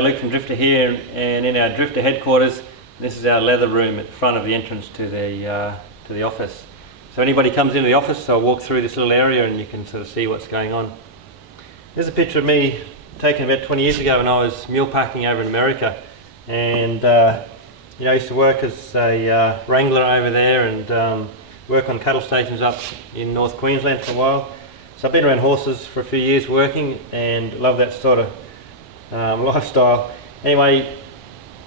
G'day, Luke from Drifta here, and in our Drifta headquarters, this is our leather room at the front of the entrance to the office. So anybody comes into the office, I'll walk through this little area and you can sort of see what's going on. There's a picture of me taken about 20 years ago when I was mule packing over in America, and I used to work as a wrangler over there and work on cattle stations up in North Queensland for a while. So I've been around horses for a few years working and love that sort of lifestyle. Anyway,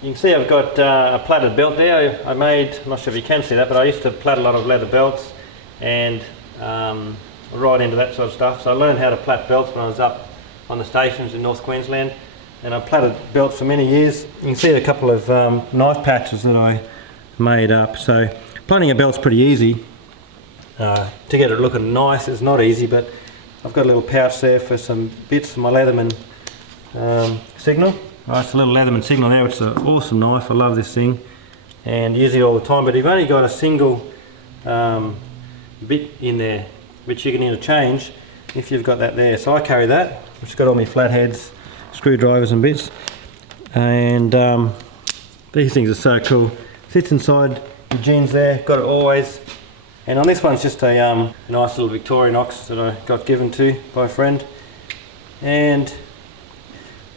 you can see I've got a plaited belt there. I made, I'm not sure if you can see that, but I used to plait a lot of leather belts and right into that sort of stuff. So I learned how to plait belts when I was up on the stations in North Queensland, and I plaited belts for many years. You can see a couple of knife patches that I made up. So plaiting a belt's pretty easy. To get it looking nice is not easy, but I've got a little pouch there for some bits for my Leatherman Signal. Right, it's a little Leatherman Signal now. It's an awesome knife. I love this thing and use it all the time. But you've only got a single bit in there, which you can interchange if you've got that there. So I carry that, which has got all my flatheads, screwdrivers and bits. And these things are so cool. Fits inside your jeans there. Got it always. And on this one, it's just a nice little Victorian ox that I got given to by a friend. And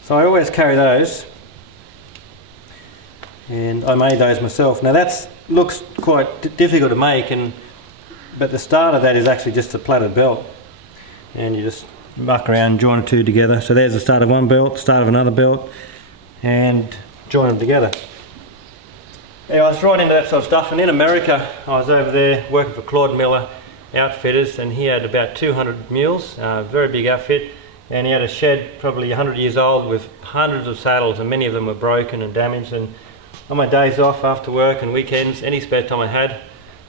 so I always carry those. And I made those myself. Now that looks quite difficult to make, but the start of that is actually just a plaited belt. And you just muck around and join the two together. So there's the start of one belt, start of another belt, and join them together. Anyway, I was right into that sort of stuff, and in America I was over there working for Claude Miller Outfitters, and he had about 200 mules, very big outfit, and he had a shed probably 100 years old with hundreds of saddles, and many of them were broken and damaged. And on my days off after work and weekends, any spare time I had,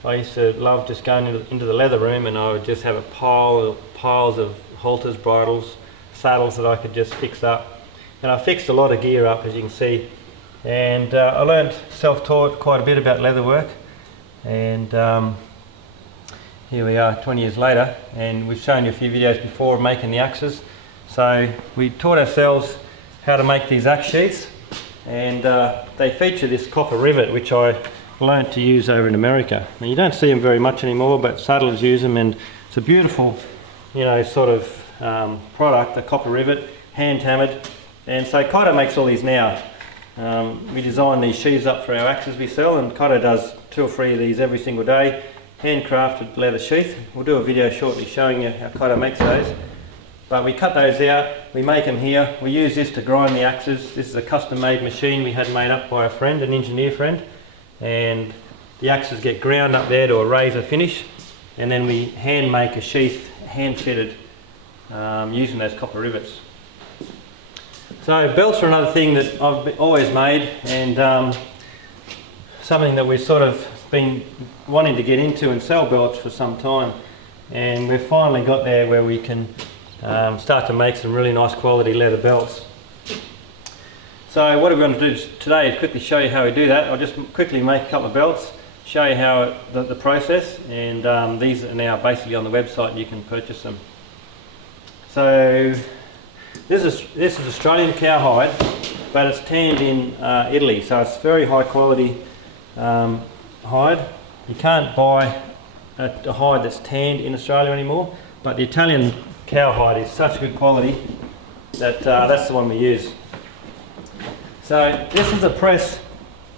I used to love just going into the leather room, and I would just have piles of halters, bridles, saddles that I could just fix up. And I fixed a lot of gear up, as you can see. And I learned self-taught quite a bit about leather work, and here we are 20 years later, and we've shown you a few videos before of making the axes. So we taught ourselves how to make these axe sheaths, and they feature this copper rivet which I learnt to use over in America. Now you don't see them very much anymore, but saddlers use them, and it's a beautiful sort of product, a copper rivet, hand hammered. And so Kaito makes all these now. We design these sheaths up for our axes we sell, and Kaito does 2 or 3 of these every single day, handcrafted leather sheath. We'll do a video shortly showing you how Kaito makes those. But we cut those out, we make them here. We use this to grind the axes. This is a custom made machine we had made up by a friend, an engineer friend, and the axes get ground up there to a razor finish, and then we hand make a sheath, hand fitted, using those copper rivets. So belts are another thing that I've always made, and something that we've sort of been wanting to get into and sell belts for some time, and we've finally got there where we can start to make some really nice quality leather belts. So what we're going to do today is quickly show you how we do that. I'll just quickly make a couple of belts, show you how the process, and these are now basically on the website and you can purchase them. So this is Australian cowhide, but it's tanned in Italy, so it's very high quality hide. You can't buy a hide that's tanned in Australia anymore, but the Italian cowhide is such good quality that that's the one we use. So this is a press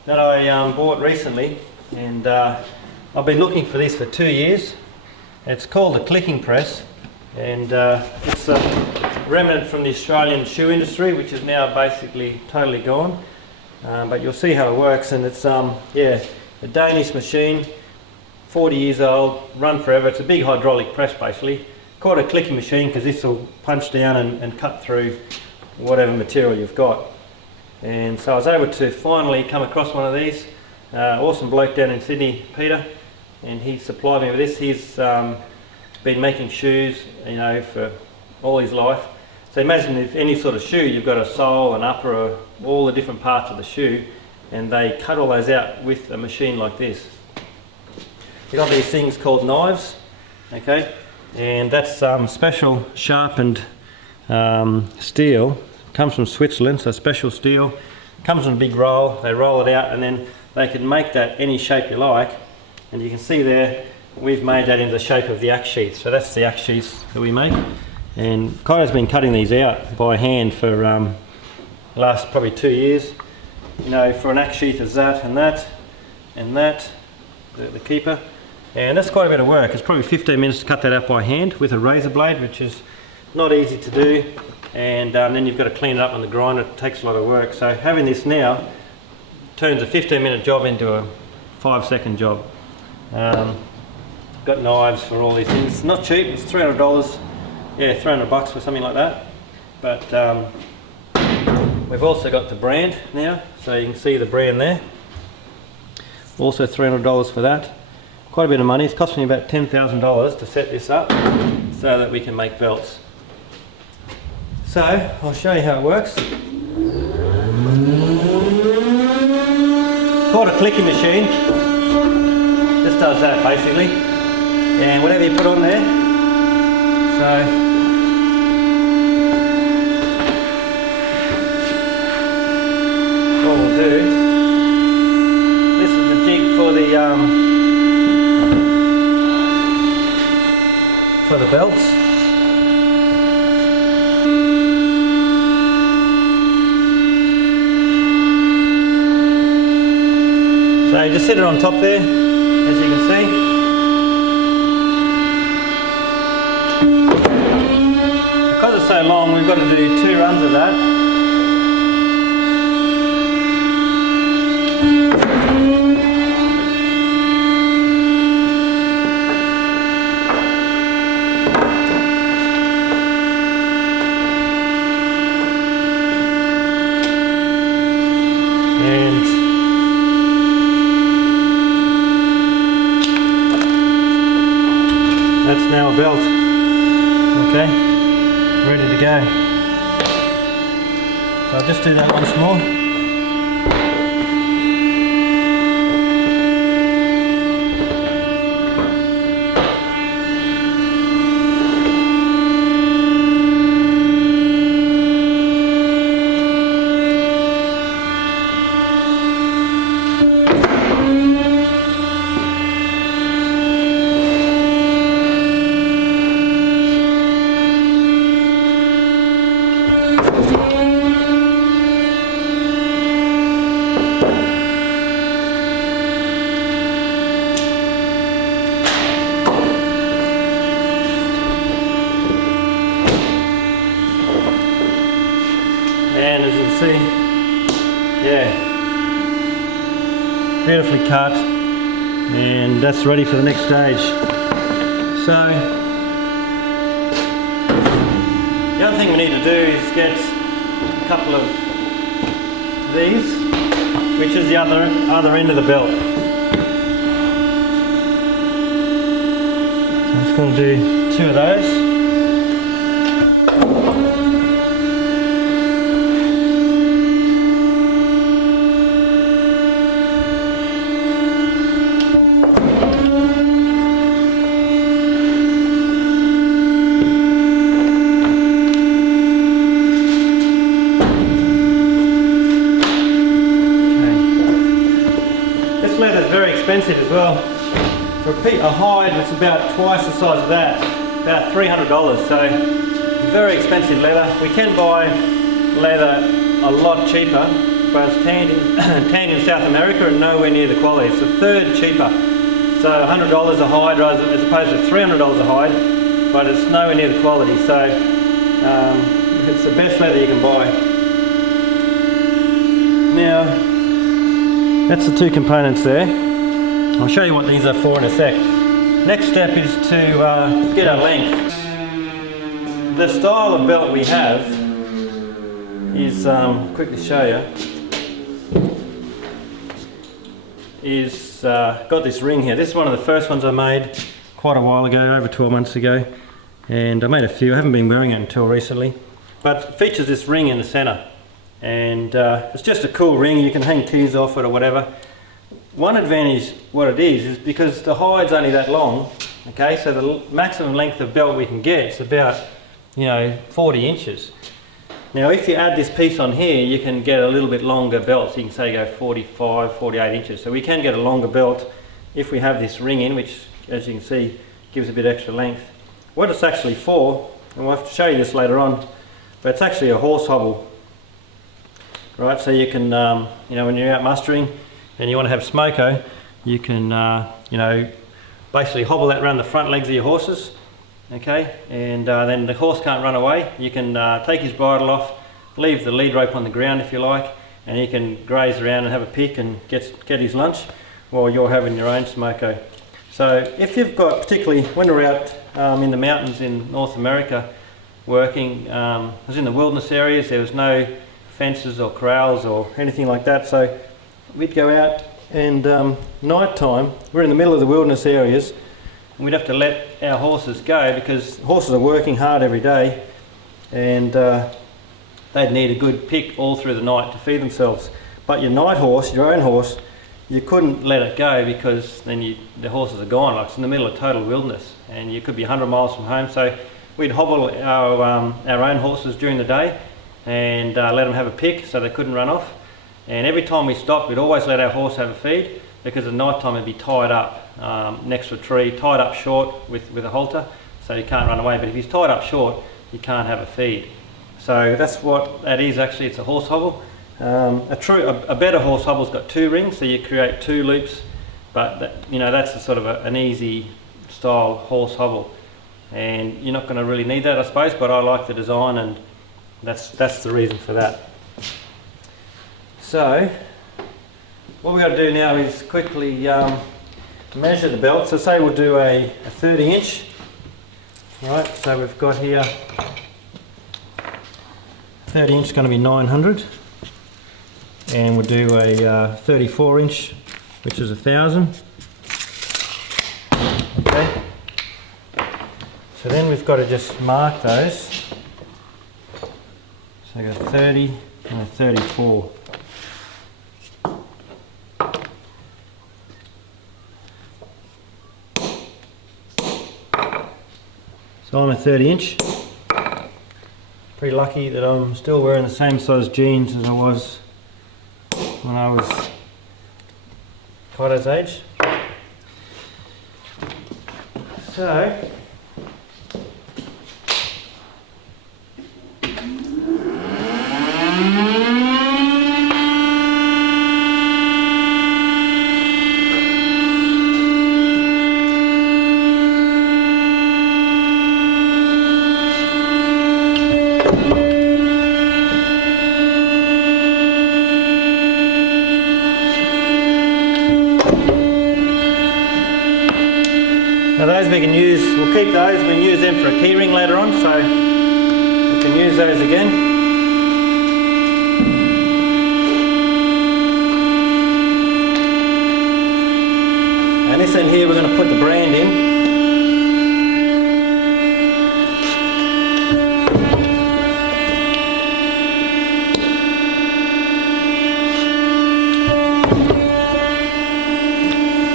that I bought recently, and I've been looking for this for 2 years. It's called a clicking press, and it's a remnant from the Australian shoe industry, which is now basically totally gone, but you'll see how it works. And it's a Danish machine, 40 years old, run forever. It's a big hydraulic press basically, called a clicking machine because this will punch down and cut through whatever material you've got. And so I was able to finally come across one of these. Awesome bloke down in Sydney, Peter, and he supplied me with this. He's been making shoes for all his life. So imagine if any sort of shoe, you've got a sole, an upper, all the different parts of the shoe, and they cut all those out with a machine like this. You've got these things called knives, okay, and that's special sharpened steel, Comes from Switzerland, so special steel. Comes in a big roll, they roll it out and then they can make that any shape you like. And you can see there, we've made that into the shape of the axe sheath. So that's the axe sheaths that we make. And Kai's been cutting these out by hand for the last probably 2 years. You know, for an axe sheath is that and that and that, the keeper. And that's quite a bit of work. It's probably 15 minutes to cut that out by hand with a razor blade, which is not easy to do. And then you've got to clean it up on the grinder. It takes a lot of work. So having this now turns a 15-minute job into a 5-second job. Got knives for all these things. It's not cheap. It's $300. Yeah, $300 for something like that. But we've also got the brand now, so you can see the brand there. Also $300 for that. Quite a bit of money. It's cost me about $10,000 to set this up so that we can make belts. So I'll show you how it works. Called a clicking machine. Just does that basically. And whatever you put on there. So what we'll do, this is the jig for the belts. So you just set it on top there, as you can see. Because it's so long, we've got to do 2 runs of that. That's now a belt. Okay, ready to go. So I'll just do that once more. And as you can see, yeah, beautifully cut, and that's ready for the next stage. So the other thing we need to do is get a couple of these, which is the other end of the belt. So I'm just going to do 2 of those. Expensive as well. For a hide, it's about twice the size of that, about $300. So very expensive leather. We can buy leather a lot cheaper, but it's tanned in South America and nowhere near the quality. It's a third cheaper. So $100 a hide as opposed to $300 a hide, but it's nowhere near the quality. So it's the best leather you can buy. Now, that's the 2 components there. I'll show you what these are for in a sec. Next step is to get our length. The style of belt we have is, quickly show you, is got this ring here. This is one of the first ones I made quite a while ago, over 12 months ago. And I made a few, I haven't been wearing it until recently. But it features this ring in the center. And it's just a cool ring, you can hang keys off it or whatever. One advantage, what it is because the hide's only that long, okay, so the maximum length of belt we can get is about, 40 inches. Now if you add this piece on here, you can get a little bit longer belt, so you can say go 45, 48 inches. So we can get a longer belt if we have this ring in, which as you can see gives a bit extra length. What it's actually for, and we'll have to show you this later on, but it's actually a horse hobble. Right, so you can, you know, when you're out mustering and you want to have smoko, you can, you know, basically hobble that around the front legs of your horses, okay, and then the horse can't run away. You can take his bridle off, leave the lead rope on the ground if you like, and he can graze around and have a pick and get his lunch while you're having your own smoko. So if you've got, particularly when we're out in the mountains in North America working, I was in the wilderness areas, there was no fences or corrals or anything like that, so we'd go out and night time, we're in the middle of the wilderness areas, and we'd have to let our horses go because horses are working hard every day, and they'd need a good pick all through the night to feed themselves. But your night horse, your own horse, you couldn't let it go because then the horses are gone. Like it's in the middle of total wilderness and you could be 100 miles from home. So we'd hobble our own horses during the day and let them have a pick so they couldn't run off. And every time we stopped, we'd always let our horse have a feed because at night time it'd be tied up next to a tree, tied up short with a halter, so he can't run away. But if he's tied up short, you can't have a feed. So that's what that is actually. It's a horse hobble. A better horse hobble's got 2 rings, so you create 2 loops. But that, you know, that's a sort of an easy style horse hobble, and you're not going to really need that, I suppose. But I like the design, and that's the reason for that. So what we've got to do now is quickly measure the belt. So say we'll do a 30 inch. Right, so we've got here 30 inch is going to be 900, and we'll do a 34 inch, which is 1000. Okay, so then we've got to just mark those. So I got a 30 and a 34. So I'm a 30 inch. Pretty lucky that I'm still wearing the same size jeans as I was when I was Kaido's age. So now those we can use, we'll keep those, we can use them for a key ring later on, so we can use those again. And this end here we're going to put the brand in.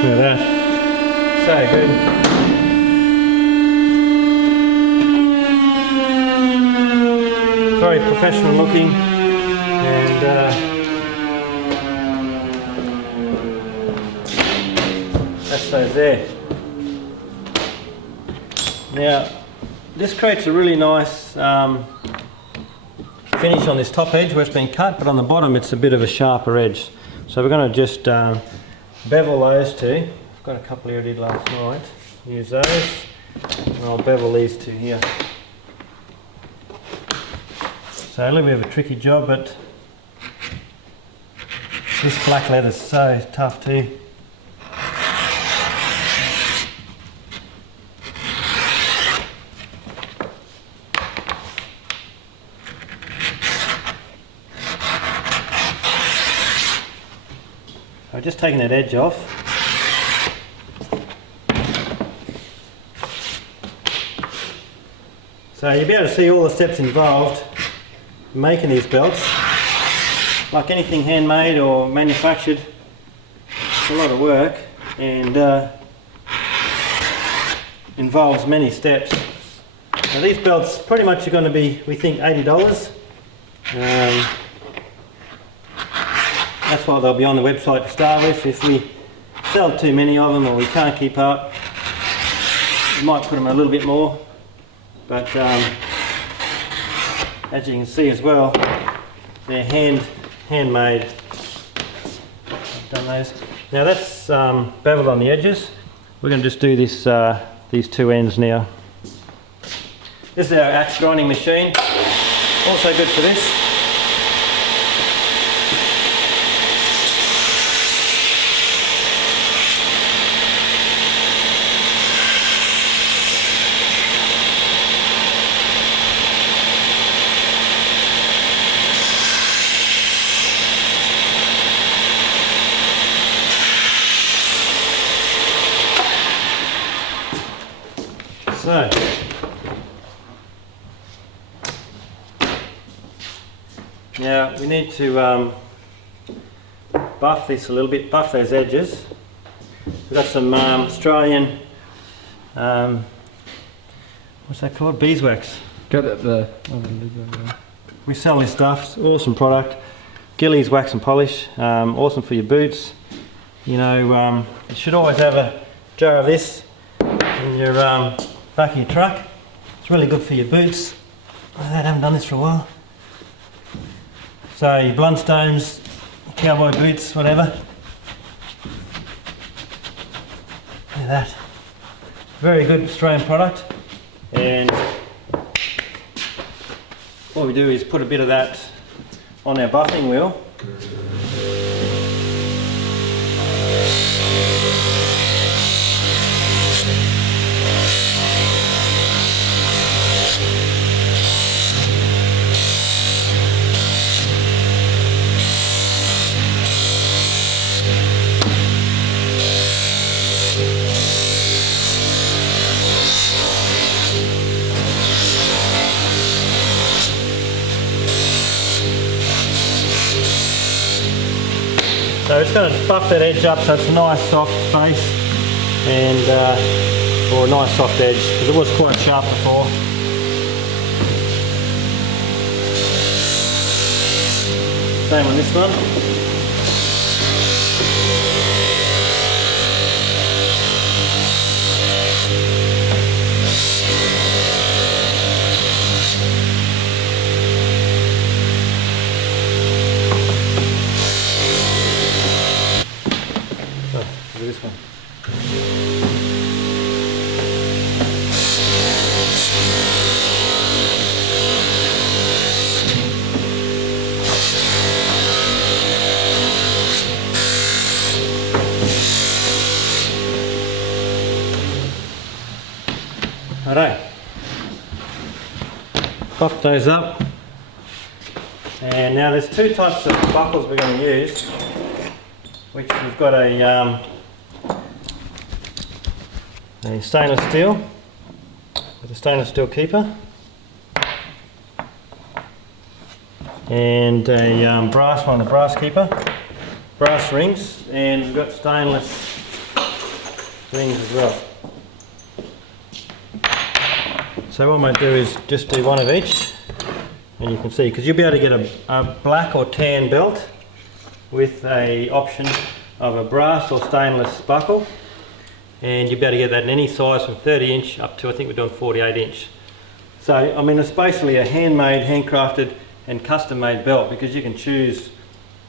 Look at that, so good. Very professional looking, and that's those there. Now this creates a really nice finish on this top edge where it's been cut, but on the bottom it's a bit of a sharper edge. So we're going to just bevel those two. I've got a couple here I did last night. Use those, and I'll bevel these two here. So a little bit of a tricky job, but this black leather is so tough too. So I've just taken that edge off. So you'll be able to see all the steps involved making these belts. Like anything handmade or manufactured, it's a lot of work and involves many steps. Now these belts pretty much are going to be, we think, $80, That's why they'll be on the website to start with. If we sell too many of them or we can't keep up, we might put them a little bit more. But as you can see as well, they're handmade. I've done those. Now that's beveled on the edges. We're going to just do this these two ends now. This is our axe grinding machine. Also good for this. So, now we need to buff this a little bit, buff those edges. We've got some Australian, what's that called? Beeswax. Got it there. We sell this stuff, it's awesome product. Gillies wax and polish, awesome for your boots. You know, you should always have a jar of this in your back of your truck. It's really good for your boots. I haven't done this for a while. So your Blundstones, cowboy boots, whatever. Look at that. Very good Australian product. And what we do is put a bit of that on our buffing wheel. So it's going to buff that edge up so it's a nice soft face and or a nice soft edge because it was quite sharp before. Same on this one. This one. Alright, buff those up, and now there's two types of buckles we're going to use, which we've got a stainless steel with a stainless steel keeper and a brass one, a brass keeper, brass rings, and we've got stainless rings as well. So what I might do is just do one of each, and you can see, because you'll be able to get a black or tan belt with a option of a brass or stainless buckle. And you'll be able to get that in any size from 30 inch up to, I think we're doing 48 inch. So, I mean, it's basically a handmade, handcrafted and custom made belt because you can choose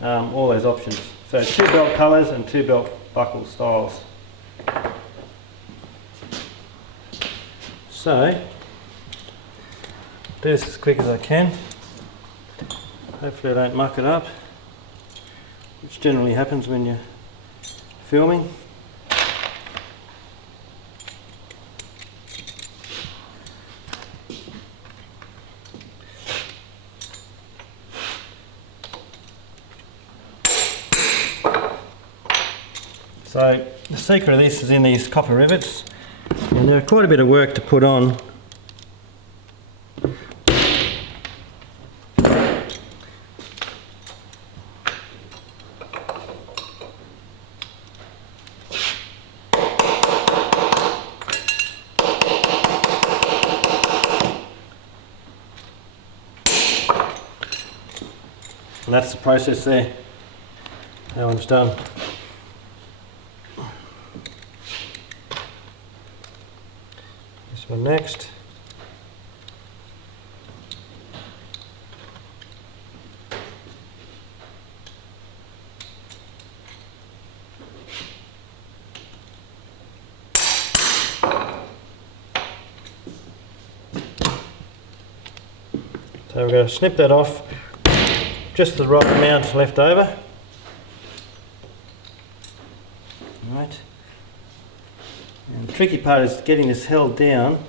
all those options. So 2 belt colours and 2 belt buckle styles. So, do this as quick as I can. Hopefully I don't muck it up, which generally happens when you're filming. So the secret of this is in these copper rivets, and they're quite a bit of work to put on. And that's the process there. That one's done. This one next. So we're going to snip that off, just the right amount left over. Right. And the tricky part is getting this held down.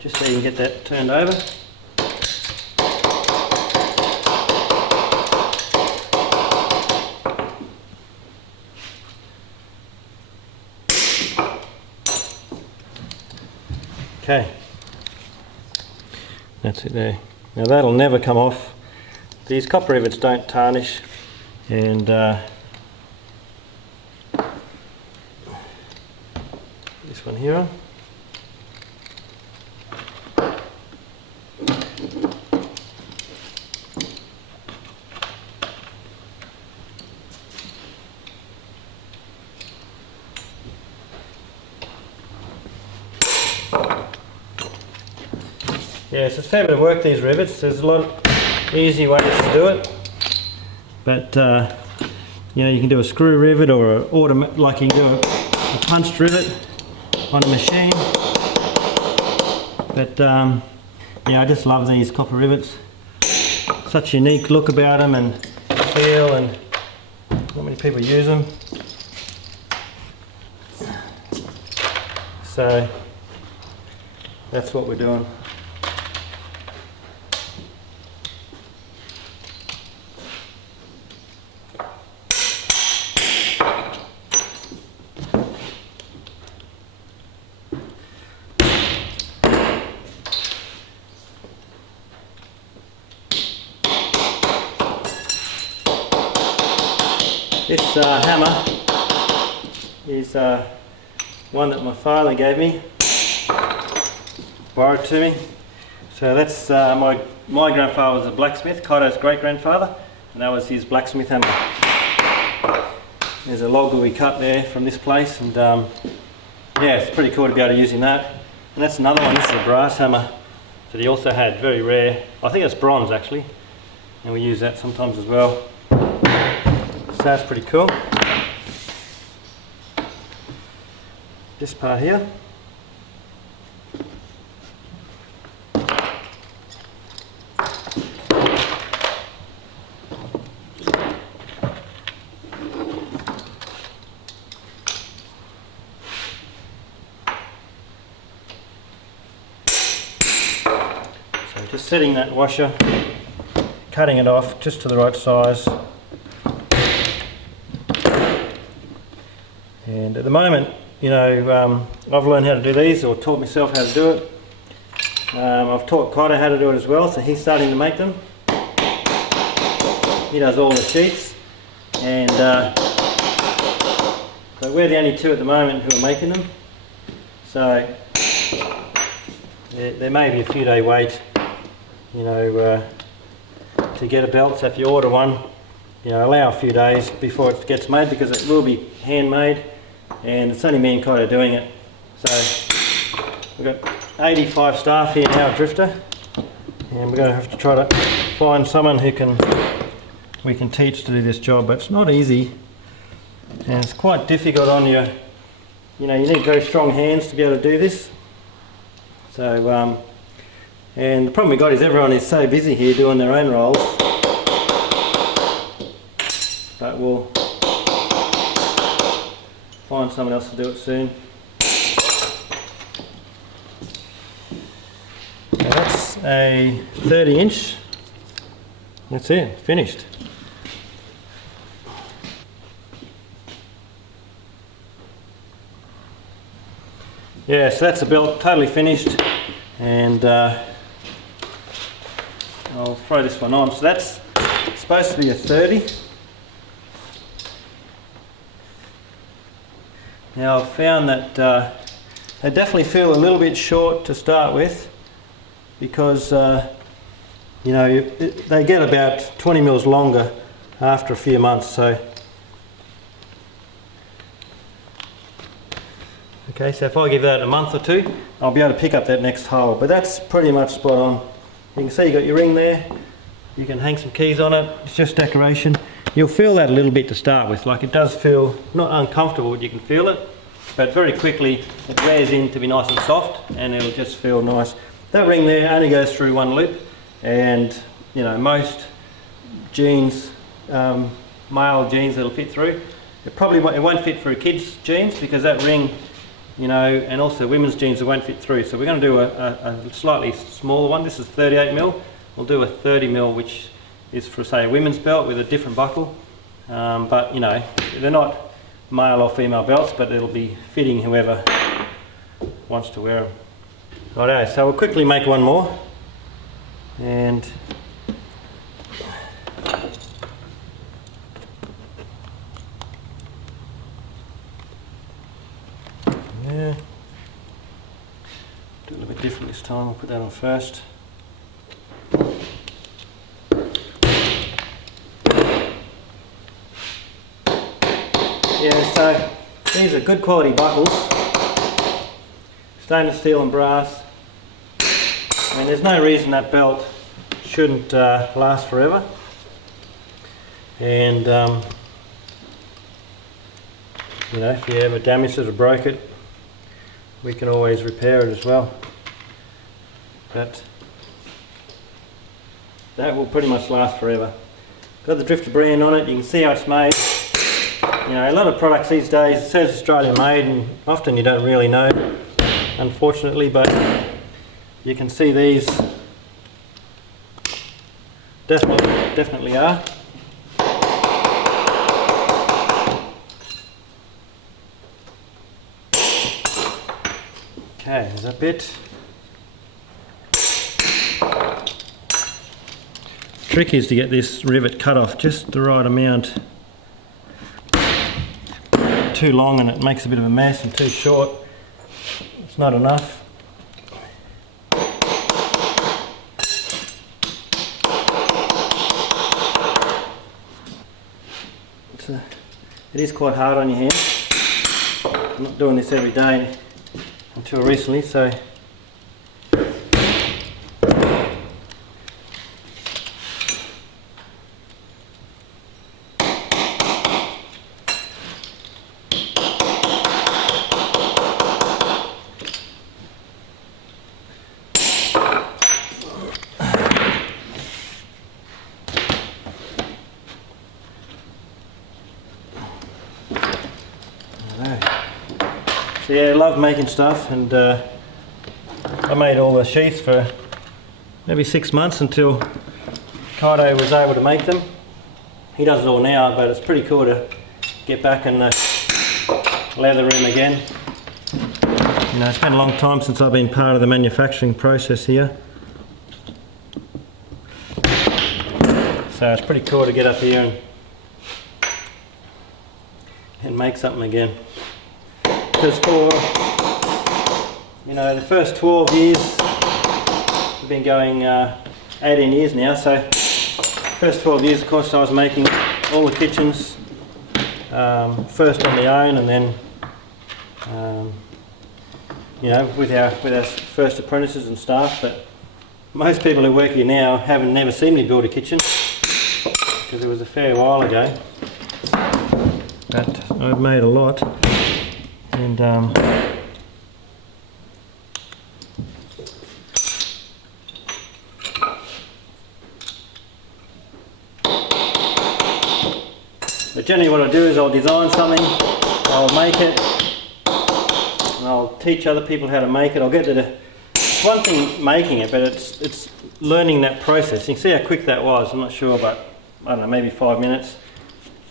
Just so you can get that turned over. Okay, that's it there. Now that'll never come off. These copper rivets don't tarnish, and this one here on. Yes, it's a fair bit of work, these rivets. There's a lot of easy ways to do it, but you know, you can do a screw rivet or like you can do a punched rivet on a machine. But yeah, I just love these copper rivets. Such a unique look about them and feel, and not many people use them. So that's what we're doing. This hammer is one that my father gave me, borrowed to me. So that's my grandfather was a blacksmith, Kaido's great-grandfather, and that was his blacksmith hammer. There's a log that we cut there from this place, and yeah, it's pretty cool to be able to use that. And that's another one. This is a brass hammer that he also had, very rare. I think it's bronze actually, and we use that sometimes as well. So that's pretty cool. This part here. So just setting that washer, cutting it off just to the right size. And at the moment, you know, I've learned how to do these, or taught myself how to do it. I've taught Kaido how to do it as well, so he's starting to make them. He does all the sheaths, and so we're the only two at the moment who are making them. So there may be a few day wait, you know, to get a belt. So if you order one, you know, allow a few days before it gets made, because it will be handmade. And it's only me and Kaido doing it. So we've got 85 staff here now at Drifta, and we're going to have to try to find someone who we can teach to do this job. But it's not easy, and it's quite difficult on your, you know, you need very strong hands to be able to do this. So and the problem we got is everyone is so busy here doing their own rolls, but we'll find someone else to do it soon. Now that's a 30-inch. That's it, finished. Yeah, so that's the belt, totally finished, and I'll throw this one on. So that's supposed to be a 30. Now I've found that they definitely feel a little bit short to start with, because you know, they get about 20 mils longer after a few months. So okay, so if I give that a month or two, I'll be able to pick up that next hole. But that's pretty much spot on. You can see you got your ring there. You can hang some keys on it. It's just decoration. You'll feel that a little bit to start with. Like, it does feel not uncomfortable, but you can feel it. But very quickly it wears in to be nice and soft, and it'll just feel nice. That ring there only goes through one loop, and you know, most jeans, male jeans, that'll fit through. It won't fit through kids' jeans, because that ring, you know, and also women's jeans, it won't fit through. So we're going to do a slightly smaller one. This is 38 mil. We'll do a 30 mil, which is for, say, a women's belt with a different buckle. But you know, they're not male or female belts, but it'll be fitting whoever wants to wear them. Righto, so we'll quickly make one more, and yeah, do a little bit different this time. I'll put that on first. Yeah, so these are good quality buckles, stainless steel and brass, and there's no reason that belt shouldn't last forever. And you know, if you ever damaged it or broke it, we can always repair it as well. But that will pretty much last forever. Got the Drifta brand on it. You can see how it's made. You know, a lot of products these days, it says Australian made, and often you don't really know, unfortunately, but you can see these definitely are. Okay, there's that bit. The trick is to get this rivet cut off just the right amount. Too long and it makes a bit of a mess, and too short, it's not enough. It is quite hard on your hand. I'm not doing this every day until recently, so yeah, I love making stuff, and I made all the sheaths for maybe 6 months until Kaido was able to make them. He does it all now, but it's pretty cool to get back in the leather room again. You know, it's been a long time since I've been part of the manufacturing process here. So it's pretty cool to get up here and make something again. Because for, you know, the first 12 years, we've been going 18 years now, so first 12 years, of course, I was making all the kitchens first on my own, and then you know, with our first apprentices and staff. But most people who work here now haven't never seen me build a kitchen, because it was a fair while ago. But I've made a lot. And but generally what I'll do is I'll design something, I'll make it, and I'll teach other people how to make it. I'll get to the, it's one thing making it, but it's learning that process. You can see how quick that was. I'm not sure, but I don't know, maybe 5 minutes.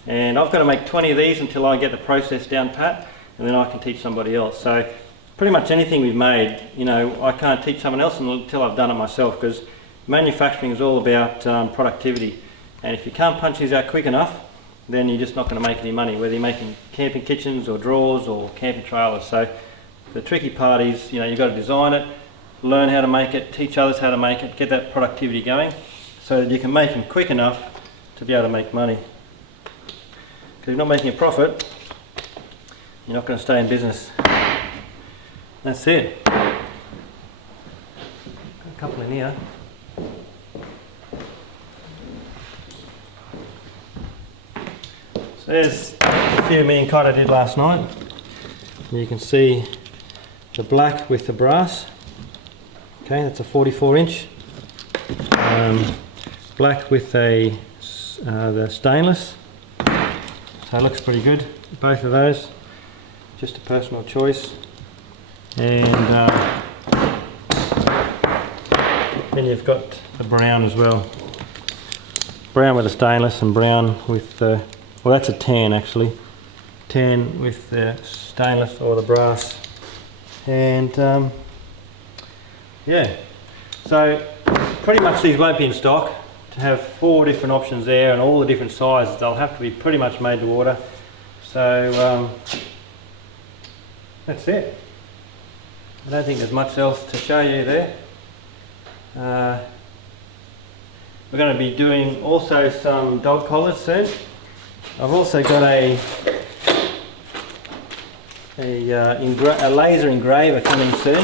And I've got to make 20 of these until I get the process down pat, and then I can teach somebody else. So pretty much anything we've made, you know, I can't teach someone else until I've done it myself, because manufacturing is all about productivity. And if you can't punch these out quick enough, then you're just not going to make any money, whether you're making camping kitchens or drawers or camping trailers. So the tricky part is, you know, you've got to design it, learn how to make it, teach others how to make it, get that productivity going so that you can make them quick enough to be able to make money. Because if you're not making a profit, you're not going to stay in business. That's it. Got a couple in here. So there's a few me and Kaito did last night. You can see the black with the brass. Okay, that's a 44 inch. Black with the stainless. So it looks pretty good, both of those. Just a personal choice. And then you've got the brown as well. Brown with the stainless and brown with the, well, that's a tan actually. Tan with the stainless or the brass. And yeah, so pretty much these won't be in stock. To have 4 different options there and all the different sizes, they'll have to be pretty much made to order. So that's it. I don't think there's much else to show you there. We're going to be doing also some dog collars soon. I've also got a laser engraver coming soon.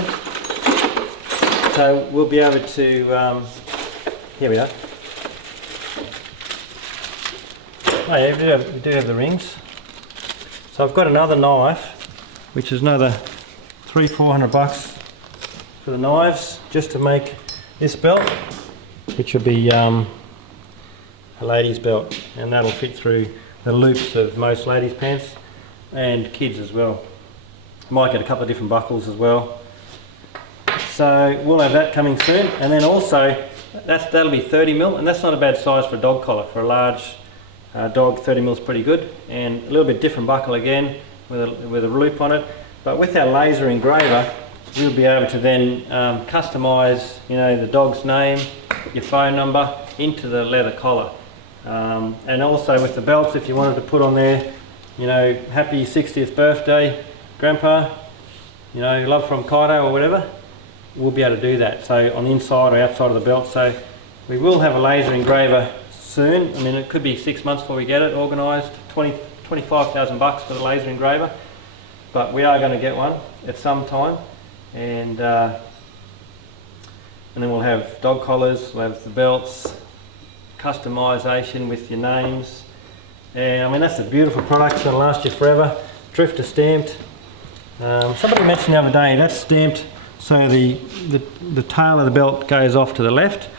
So we'll be able to, here we are. Oh yeah, we do have the rings. So I've got another knife, which is another $300-400 for the knives, just to make this belt, which will be a lady's belt, and that'll fit through the loops of most ladies' pants and kids as well. Might get a couple of different buckles as well. So we'll have that coming soon, and then also that'll be 30mm, and that's not a bad size for a dog collar. For a large dog, 30mm is pretty good, and a little bit different buckle again with a loop on it. But with our laser engraver, we'll be able to then customise, you know, the dog's name, your phone number into the leather collar, and also with the belts, if you wanted to put on there, you know, happy 60th birthday, Grandpa, you know, love from Kaito or whatever, we'll be able to do that. So on the inside or outside of the belt. So we will have a laser engraver soon. I mean, it could be 6 months before we get it organised. 25,000 for the laser engraver, but we are going to get one at some time, and then we'll have dog collars, we'll have the belts, customisation with your names, and I mean that's a beautiful product. It's going to last you forever. Drifta stamped. Somebody mentioned the other day that's stamped so the tail of the belt goes off to the left.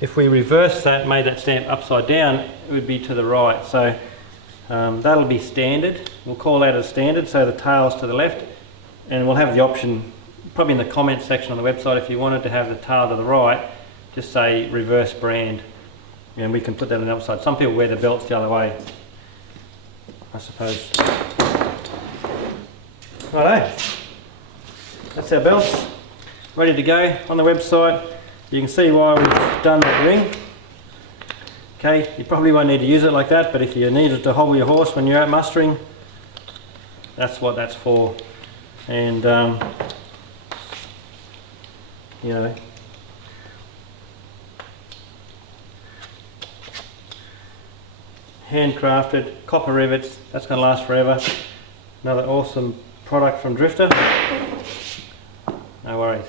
If we reverse that, made that stamp upside down, it would be to the right. So that'll be standard. We'll call that as standard, so the tail's to the left, and we'll have the option probably in the comments section on the website, if you wanted to have the tail to the right, just say reverse brand, and we can put that on the other side. Some people wear the belts the other way, I suppose. Righto, that's our belts, ready to go on the website. You can see why we've done that ring. Okay, you probably won't need to use it like that, but if you needed to hobble your horse when you're out mustering, that's what that's for. And you know, handcrafted copper rivets, that's going to last forever. Another awesome product from Drifta. No worries.